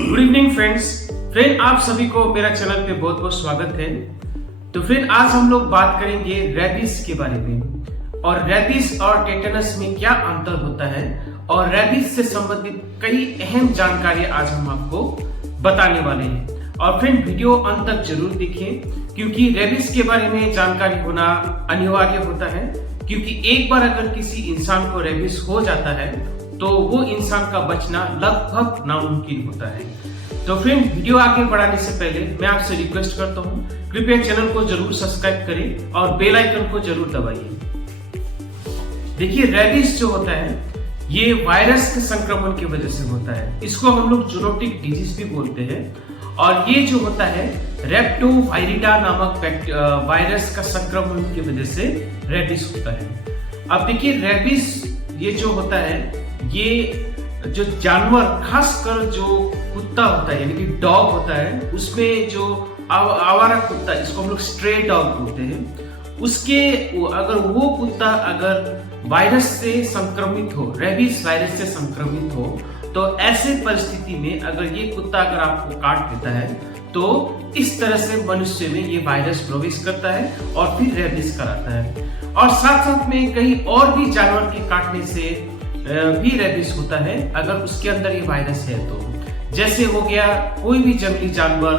Good evening friend आप सभी को मेरा चैनल पे बहुत बहुत स्वागत है। तो फ्रेंड आज हम लोग बात करेंगे रेबीज के बारे में और रेबीज और टेटनस में क्या अंतर होता है और रेबीज से संबंधित कई अहम जानकारी आज हम आपको बताने वाले हैं। और फ्रेंड वीडियो अंत तक जरूर देखें क्योंकि रेबीज के बारे में जानकारी होना अनिवार्य होता है, क्योंकि एक बार अगर किसी इंसान को रेबीज हो जाता है तो वो इंसान का बचना लगभग नामुमकिन होता है। तो फ्रेंड वीडियो आगे बढ़ाने से पहले मैं आपसे रिक्वेस्ट करता हूँ, कृपया चैनल को जरूर सब्सक्राइब करें और बेल आइकन को जरूर दबाइए। देखिए रेबीज जो होता है ये वायरस के संक्रमण की वजह से होता है। इसको हम लोग जूनोटिक डिजीज भी बोलते हैं और ये जो होता है रेप्टोवायरिडा नामक वायरस का संक्रमण की वजह से रेबीज होता है। अब देखिए रेबीज ये जो होता है ये जो जानवर खासकर जो कुत्ता होता है यानी कि डॉग होता है, उसमें जो आवारा कुत्ता इसको हम लोग स्ट्रे डॉग बोलते हैं, उसके अगर वो कुत्ता अगर वायरस से संक्रमित हो, रेबीज वायरस से संक्रमित हो, तो ऐसे परिस्थिति में अगर ये कुत्ता अगर आपको काट लेता है तो इस तरह से मनुष्य में ये वायरस प्रवेश करता है और फिर रेबीज कराता है। और साथ साथ में कई और भी जानवर के काटने से भी रेबीज होता है अगर उसके अंदर ये वायरस है तो। जैसे हो गया कोई भी जंगली जानवर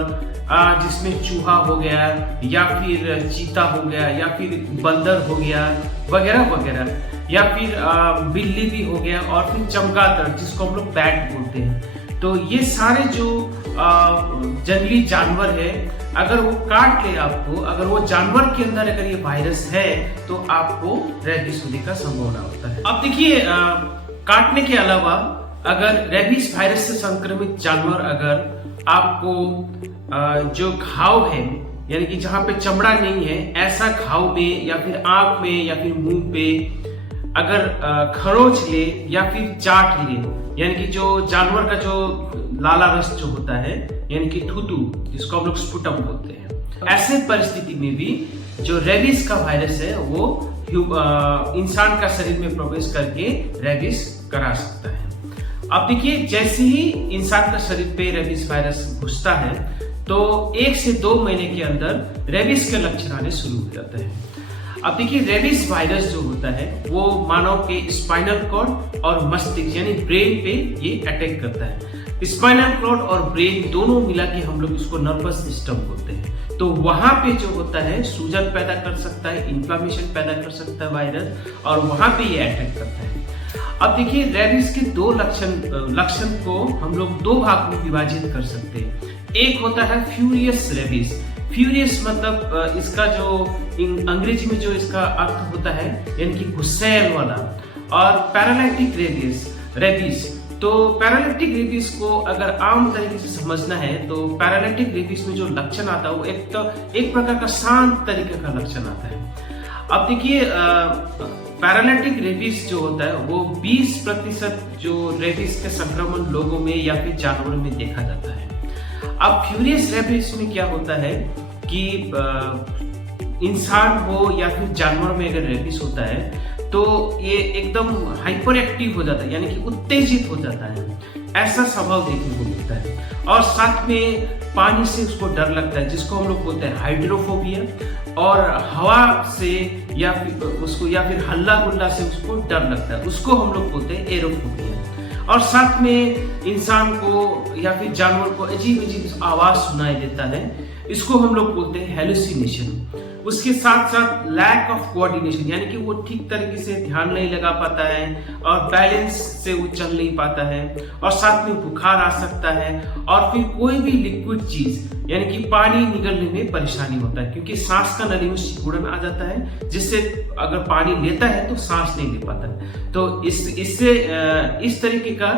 जिसमें चूहा हो गया या फिर चीता हो गया या फिर बंदर हो गया वगैरह वगैरह, या फिर बिल्ली भी हो गया और फिर चमगादड़ जिसको हम लोग बैट बोलते हैं। तो ये सारे जो जंगली जानवर है अगर वो काट ले आपको, अगर वो जानवर के अंदर अगर ये वायरस है तो आपको रेबीज होने का संभावना होता है। अब देखिए काटने के अलावा अगर रेबीज वायरस से संक्रमित जानवर अगर आपको जो घाव है यानी कि जहां पे चमड़ा नहीं है ऐसा घाव में या फिर आंख में या फिर मुंह पे अगर खरोच ले या फिर चाट ले, यानी कि जो जानवर का जो लाला रस जो होता है यानी कि थूथू जिसको हम लोग स्पुटम बोलते हैं, ऐसे परिस्थिति में भी जो रेबीज का वायरस है वो इंसान का शरीर में प्रवेश करके रेबीज करा सकता है। अब देखिए जैसे ही इंसान का शरीर पे रेबीज वायरस घुसता है तो 1 से 2 महीने के अंदर रेबीज के लक्षण आने शुरू हो जाते हैं। अब देखिए रेबीज वायरस जो होता है वो मानव के स्पाइनल कॉर्ड और मस्तिष्क यानी ब्रेन पे ये अटैक करता है। स्पाइनल कॉर्ड और ब्रेन दोनों मिला के हम लोग इसको नर्वस सिस्टम बोलते हैं। तो वहां पे जो होता है सूजन पैदा कर सकता है, इन्फ्लामेशन पैदा कर सकता है वायरस, और वहां पे ये अटैक करता है। अब देखिए रेबीज के 2 लक्षण को हम लोग 2 भाग में विभाजित कर सकते हैं। एक होता है फ्यूरियस रेबीज। फ्यूरियस मतलब इसका जो अंग्रेजी में जो इसका अर्थ होता है यानी कि गुस्सैल वाला, और पैरालिटिक रेबीज। तो पैरालिटिक रेबीज को अगर आम तरीके से समझना है तो पैरालिटिक रेबीज में जो लक्षण आता है वो एक प्रकार का शांत तरीके का लक्षण आता है। अब देखिए पैरालिटिक रेबीज जो होता है वो 20% जो रेबीज के संक्रमण लोगों में या फिर जानवरों में देखा जाता है। अब फ्यूरियस रेबीज में क्या होता है कि इंसान हो या फिर जानवर में अगर रेबीज होता है तो ये एकदम हाइपर एक्टिव हो जाता है यानी कि उत्तेजित हो जाता है, ऐसा स्वभाव देखने को मिलता है। और साथ में पानी से उसको डर लगता है जिसको हम लोग बोलते हैं हाइड्रोफोबिया, और हवा से या फिर हल्ला गुल्ला से उसको डर लगता है, उसको हम लोग बोलते हैं एरोफोबिया। और साथ में इंसान को या फिर जानवर को अजीब अजीब आवाज सुनाई देता है, इसको हम लोग बोलते हैं हेलुसिनेशन। उसके साथ साथ लैक ऑफ कोऑर्डिनेशन यानी कि वो ठीक तरीके से ध्यान नहीं लगा पाता है और बैलेंस से वो चल नहीं पाता है, और साथ में बुखार आ सकता है, और फिर कोई भी लिक्विड चीज यानी कि पानी निकलने में परेशानी होता है क्योंकि सांस का नली में सिकुड़न आ जाता है जिससे अगर पानी लेता है तो सांस नहीं ले पाता है। तो इससे इस तरीके का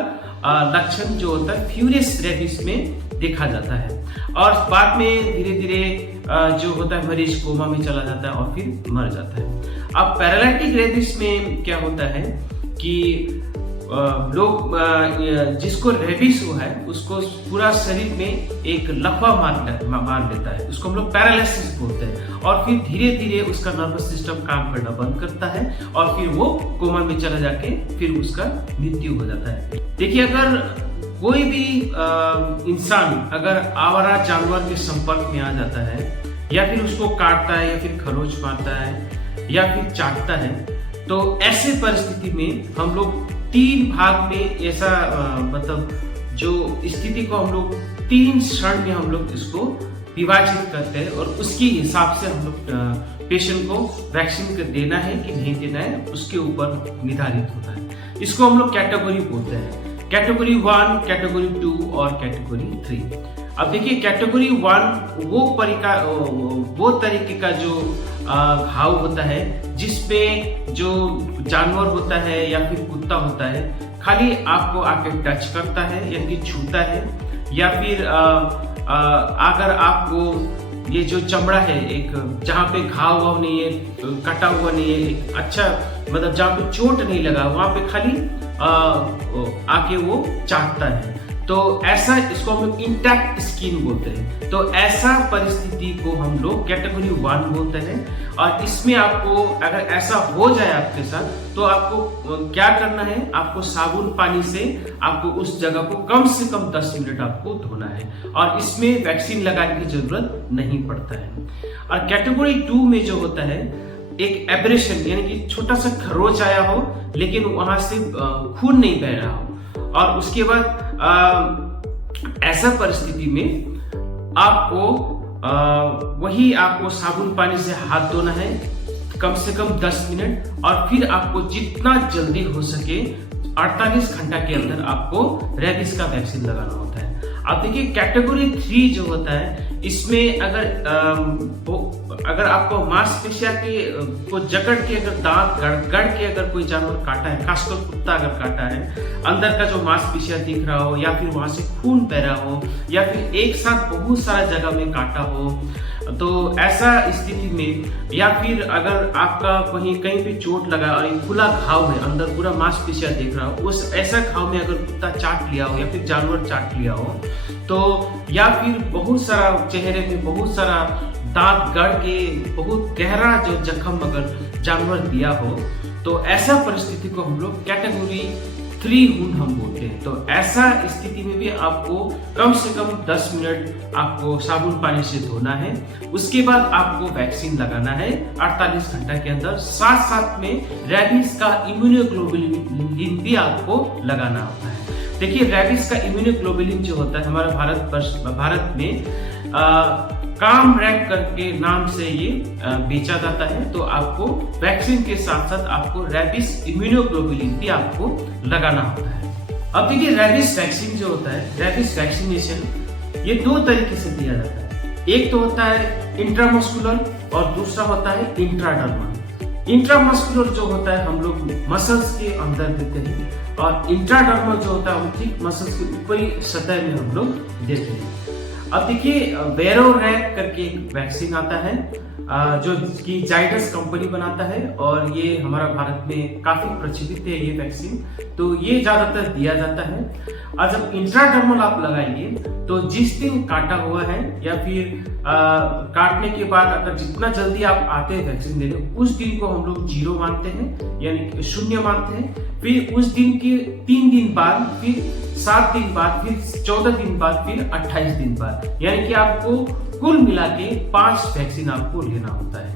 लक्षण जो होता है फ्यूरियस रेबीज में देखा जाता है, और बाद में धीरे धीरे जो होता है मरीज कोमा में चला जाता है और फिर मर जाता है। अब पैरालिटिक रेबीज में क्या होता है कि लोग जिसको रेबीज हुआ है उसको पूरा शरीर में एक लकवा मार लेता है, उसको हम लोग पैरालिसिस बोलते हैं, और फिर धीरे धीरे उसका नर्वस सिस्टम काम करना बंद करता है और फिर वो कोमा में चला जाके फिर उसका मृत्यु हो जाता है। देखिए अगर कोई भी इंसान अगर आवारा जानवर के संपर्क में आ जाता है या फिर उसको काटता है या फिर खरोच मारता है या फिर चाटता है, तो ऐसे परिस्थिति में हम लोग 3 भाग में ऐसा मतलब जो स्थिति को हम लोग 3 क्षण में हम लोग इसको विभाजित करते हैं और उसके हिसाब से हम लोग पेशेंट को वैक्सीन देना है कि नहीं देना है उसके ऊपर निर्धारित होता है। इसको हम लोग कैटेगरी बोलते हैं, कैटेगरी 1, कैटेगरी 2 और कैटेगरी 3। अब देखिए कैटेगरी 1 वो तरीके का जो घाव होता है जिसपे जो जानवर होता है या फिर कुत्ता होता है खाली आपको आके टच करता है यानी कि छूता है, या फिर अगर आपको ये जो चमड़ा है एक जहाँ पे घाव वाव नहीं है, कटा हुआ नहीं है, एक अच्छा मतलब जहाँ पे चोट नहीं लगा वहां पे खाली आके वो चाटता है, तो ऐसा इसको हम लोग इंटैक्ट स्किन बोलते हैं। तो ऐसा परिस्थिति को हम लोग कैटेगरी 1 बोलते हैं। और इसमें आपको अगर ऐसा हो जाए आपके साथ तो आपको क्या करना है, आपको साबुन पानी से आपको उस जगह को कम से कम 10 मिनट आपको धोना है और इसमें वैक्सीन लगाने की जरूरत नहीं पड़ता है। और कैटेगरी 2 में जो होता है एक एब्रेशन यानी कि छोटा सा खरोच आया हो लेकिन वहां से खून नहीं बह रहा हो, और उसके बाद ऐसा परिस्थिति में आपको वही आपको साबुन पानी से हाथ धोना है कम से कम 10 मिनट, और फिर आपको जितना जल्दी हो सके 48 घंटा के अंदर आपको रेबीज का वैक्सीन लगाना होता है। अब देखिए कैटेगरी 3 जो होता है इसमें अगर आपको मांसपेशिया के को जकड़ के अगर दांत गड़ के अगर कोई जानवर काटा है, खासकर कुत्ता अगर काटा है, अंदर का जो मांसपेशिया दिख रहा हो या फिर वहां से खून बह रहा हो या फिर एक साथ बहुत सारा जगह में काटा हो, तो ऐसा स्थिति में या फिर अगर आपका कहीं पे चोट लगा और एक खुला घाव है, अंदर पूरा मांसपेशिया दिख रहा हो, उस ऐसा घाव में अगर कुत्ता चाट लिया हो या फिर जानवर चाट लिया हो, तो या फिर बहुत सारा चेहरे में बहुत सारा दांत गड़ के बहुत गहरा जो जख्म अगर जानवर दिया हो, तो ऐसा परिस्थिति को हम लोग कैटेगरी 3 वुंड हम बोलते हैं। तो ऐसा स्थिति में भी आपको कम से कम 10 मिनट आपको साबुन पानी से धोना है, उसके बाद आपको वैक्सीन लगाना है 48 घंटा के अंदर। साथ साथ में रेबीज का इम्यूनोग्लोबुलिन भी आपको लगाना होता है। देखिए रेबीज का इम्यूनोग्लोबुलिन जो होता है हमारा भारत में काम रैक करके नाम से ये बेचा जाता है, तो आपको वैक्सीन के साथ साथ आपको रेबीज इम्यूनोग्लोबुलिन भी आपको लगाना होता है। अब देखिए रेबीज वैक्सीन जो होता है, रेबीज वैक्सीनेशन ये 2 तरीके से दिया जाता है। एक तो होता है इंट्रामस्कुलर और दूसरा होता है इंट्राडर्मल। इंट्रामस्कुलर जो होता है हम लोग मसल्स के अंदर देते हैं और इंट्राडर्मल जो होता है हम ठीक मसल्स के ऊपरी सतह में हम लोग देते हैं। अब देखिए वेरोरैक करके एक वैक्सीन आता है जो कि जाइडस कंपनी बनाता है और ये हमारा भारत में काफी प्रचलित है ये वैक्सीन, तो ये ज्यादातर दिया जाता है। और जब इंट्राडर्मल आप लगाएंगे तो जिस दिन काटा हुआ है या फिर काटने के बाद अगर जितना जल्दी आप आते हैं वैक्सीन देने, उस दिन को हम लोग 0 मानते हैं यानी 0 मानते हैं। फिर उस दिन के 3 दिन बाद, फिर 7 दिन बाद, फिर 14 दिन बाद, फिर 28 दिन बाद, यानी कि आपको कुल मिला के 5 वैक्सीन आपको लेना होता है।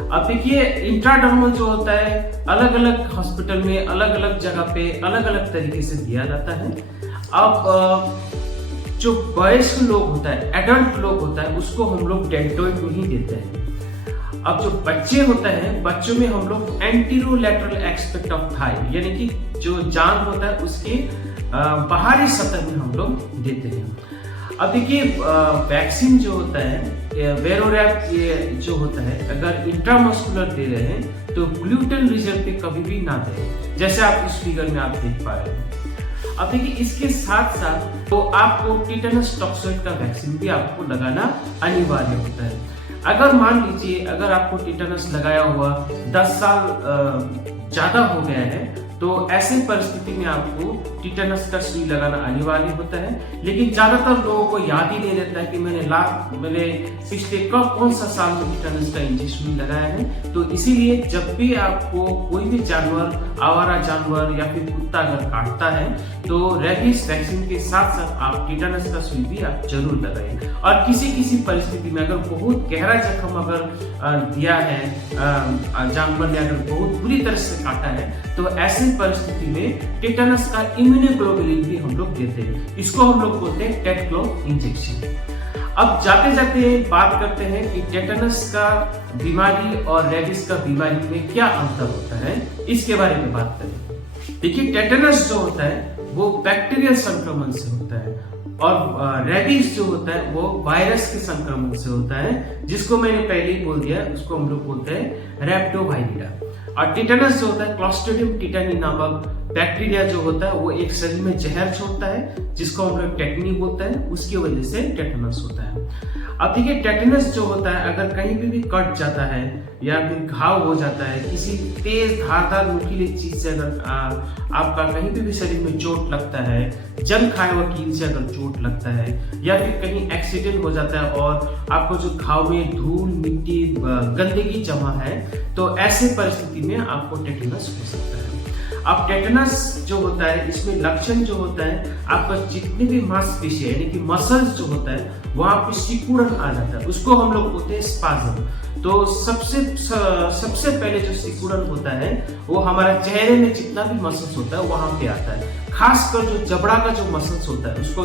अब देखिए इंट्राडर्मल जो होता है अलग अलग हॉस्पिटल में अलग अलग जगह पे अलग अलग तरीके से दिया जाता है। अब जो वयस्क लोग होता है, एडल्ट लोग होता है, उसको हम लोग डेल्टोइड में ही देते हैं। अब जो बच्चे होते हैं, बच्चों में हम लोग एंटीरोलैटरल एस्पेक्ट ऑफ थाई यानी कि जो जांघ होता है उसके बाहरी सतह में हम लोग देते हैं। अब देखिए वैक्सीन जो होता है वेरोरैप ये जो होता है, अगर इंट्रामस्कुलर दे रहे हैं तो ग्लूटन रीजन पे कभी भी ना दें, जैसे आप इस फिगर में आप देख पा रहे हैं। अब देखिए इसके साथ साथ तो आपको टीटेनस टॉक्सॉइड का वैक्सीन भी आपको लगाना अनिवार्य होता है। अगर मान लीजिए अगर आपको टीटेनस लगाया हुआ 10 साल ज्यादा हो गया है, तो ऐसे परिस्थिति में आपको टिटेनस का सुई लगाना अनिवार्य होता है। लेकिन ज्यादातर लोगों को याद ही नहीं रहता है कि मैंने पिछले कौन सा साल में टिटेनस का इंजेक्शन लगाया है। तो इसीलिए जब भी आपको कोई भी जानवर, आवारा जानवर या फिर कुत्ता अगर काटता है तो रेबीज वैक्सीन के साथ साथ आप टिटेनस का सुई भी आप जरूर लगाएं। और किसी परिस्थिति में अगर बहुत गहरा जख्म अगर दिया है, जानवर ने अगर बहुत बुरी तरह से काटा है, तो ऐसी परिस्थिति में टिटेनस का इम्यूनोग्लोबुलिन भी हम लोग देते हैं। इसको हम लोग बोलते हैं टेटक्लो इंजेक्शन। अब जाते जाते बात करते हैं कि टेटनस का बीमारी और रेबीज का बीमारी में क्या अंतर होता है, इसके बारे में बात करें। देखिए, टेटनस जो होता है वो बैक्टीरियल संक्रमण से होता है और रेबीज जो होता है वो वायरस के संक्रमण से होता है, जिसको मैंने पहले ही बोल दिया, उसको हम लोग बोलते हैं रैप्टोवायरिडा। और टिटेनस जो होता है क्लॉस्ट्रिडियम टिटेनी नामक बैक्टीरिया जो होता है वो एक शरीर में जहर छोड़ता है, जिसको हम लोग टेटनी बोलते हैं, उसकी वजह से टेटनस होता है। अब देखिए, टेटनस जो होता है अगर कहीं पे भी कट जाता है या फिर घाव हो जाता है, किसी तेज धारदार नुकीली चीज से अगर आपका कहीं पे भी शरीर में चोट लगता है, जंग खाए हुआ कील से अगर चोट लगता है या फिर कहीं एक्सीडेंट हो जाता है और आपको जो घाव में धूल, मिट्टी, गंदगी जमा है, तो ऐसे परिस्थिति में आपको टेटनस हो सकता है। अब टेटनस जो होता है इसमें लक्षण जो होता है, आपका जितने भी मांसपेशी यानी कि मसल्स जो होता है वहां पे सिकुड़न आ जाता है, उसको हम लोग बोलते हैं स्पाज्म। तो सबसे पहले जो सिकुड़न होता है वो हमारा चेहरे में जितना भी मसल्स होता है वहां पे आता है, खासकर जो जबड़ा का जो मसल्स होता है, उसको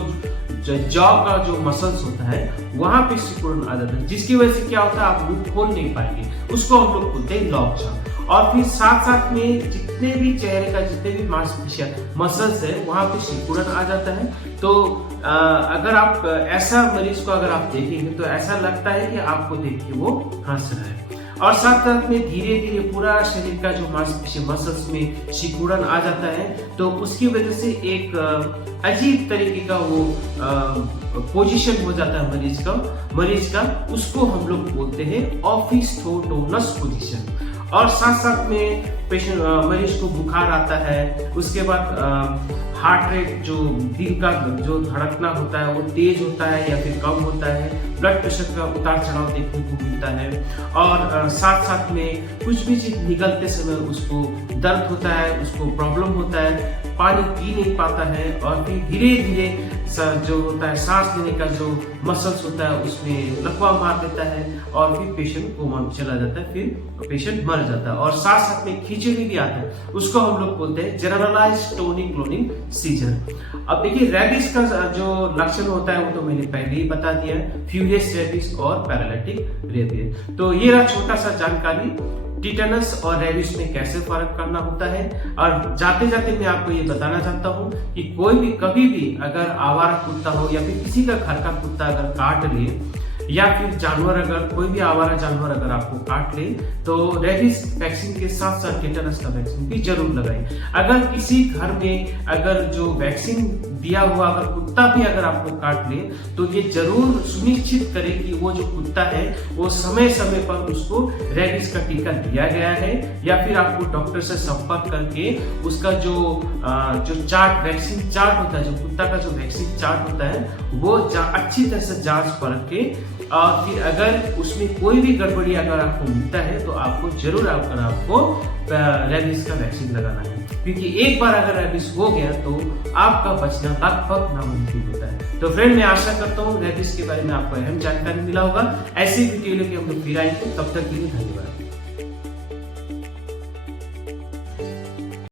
जॉ का जो मसल्स होता है वहां पे सिकुड़न आ जाता है, जिसकी वजह से क्या होता है आप मुंह खोल नहीं पाएंगे, उसको हम लोग बोलते हैं लॉक जॉ। और फिर साथ में जितने भी चेहरे का जितने भी मांसपेशियां मसल्स है वहां पे सिकुड़न आ जाता है। तो अगर आप ऐसा मरीज को अगर आप देखेंगे तो ऐसा लगता है कि आपको देख के वो हंस रहा है। और साथ में धीरे धीरे पूरा शरीर का जो मांसपेशी मसल्स में सिकुड़न आ जाता है, तो उसकी वजह से एक अजीब तरीके का वो पोजीशन हो जाता है मरीज का, उसको हम लोग बोलते हैं ऑफिस्थोटोनस पोजीशन। और साथ में पेशेंट मरीज को बुखार आता है, उसके बाद हार्ट रेट जो दिल का जो धड़कना होता है वो तेज होता है या फिर कम होता है, ब्लड प्रेशर का उतार चढ़ाव देखने को मिलता है। और साथ में कुछ भी चीज निगलते समय उसको दर्द होता है, उसको प्रॉब्लम होता है, पानी पी नहीं पाता है और फिर धीरे धीरे जो होता है सांस लेने का जो मसल्स होता है उसमें लकवा मार देता है और फिर पेशेंट कोमा में चला जाता है, फिर पेशेंट मर जाता है। और साथ में खींचड़ी भी आता है, उसको हम लोग बोलते हैं जनरलाइज्ड टोनिक क्लोनिक सीजर। अब देखिए, रेबीज का जो लक्षण होता है वो तो मैंने पहले ही बता दिया है, फ्यूरियस रेबीज और पैरालिटिक रेबीज। तो ये रहा छोटा सा जानकारी टिटेनस और रेबीज में कैसे फर्क करना होता है। और जाते जाते मैं आपको ये बताना चाहता हूँ कि कोई भी कभी भी अगर आवारा कुत्ता हो या फिर किसी का घर का कुत्ता अगर काट ले या फिर जानवर अगर कोई भी आवारा जानवर अगर आपको काट ले, तो रेबीज वैक्सीन के साथ साथ टिटेनस का वैक्सीन भी जरूर लगाएं। अगर किसी घर में अगर जो वैक्सीन दिया हुआ अगर कुत्ता भी अगर आपको काट ले, तो ये जरूर सुनिश्चित करें कि वो जो कुत्ता है वो समय पर उसको रेबीज का टीका दिया गया है, या फिर आपको डॉक्टर से संपर्क करके उसका जो चार्ट, वैक्सीन चार्ट होता है, जो कुत्ता का जो वैक्सीन चार्ट होता है वो अच्छी तरह से जांच परख के, और फिर अगर उसमें कोई भी गड़बड़ी अगर आपको मिलता है तो आपको जरूर आपको रेबीज का वैक्सीन लगाना है, क्योंकि एक बार अगर रेबीज हो गया तो आपका बचना लगभग नामुमकिन होता है। तो फ्रेंड, मैं आशा करता हूँ रेबीज के बारे में आपको अहम जानकारी मिला होगा। ऐसी वीडियो लेके हम लोग फिर आएंगे, तब तक के लिए धन्यवाद।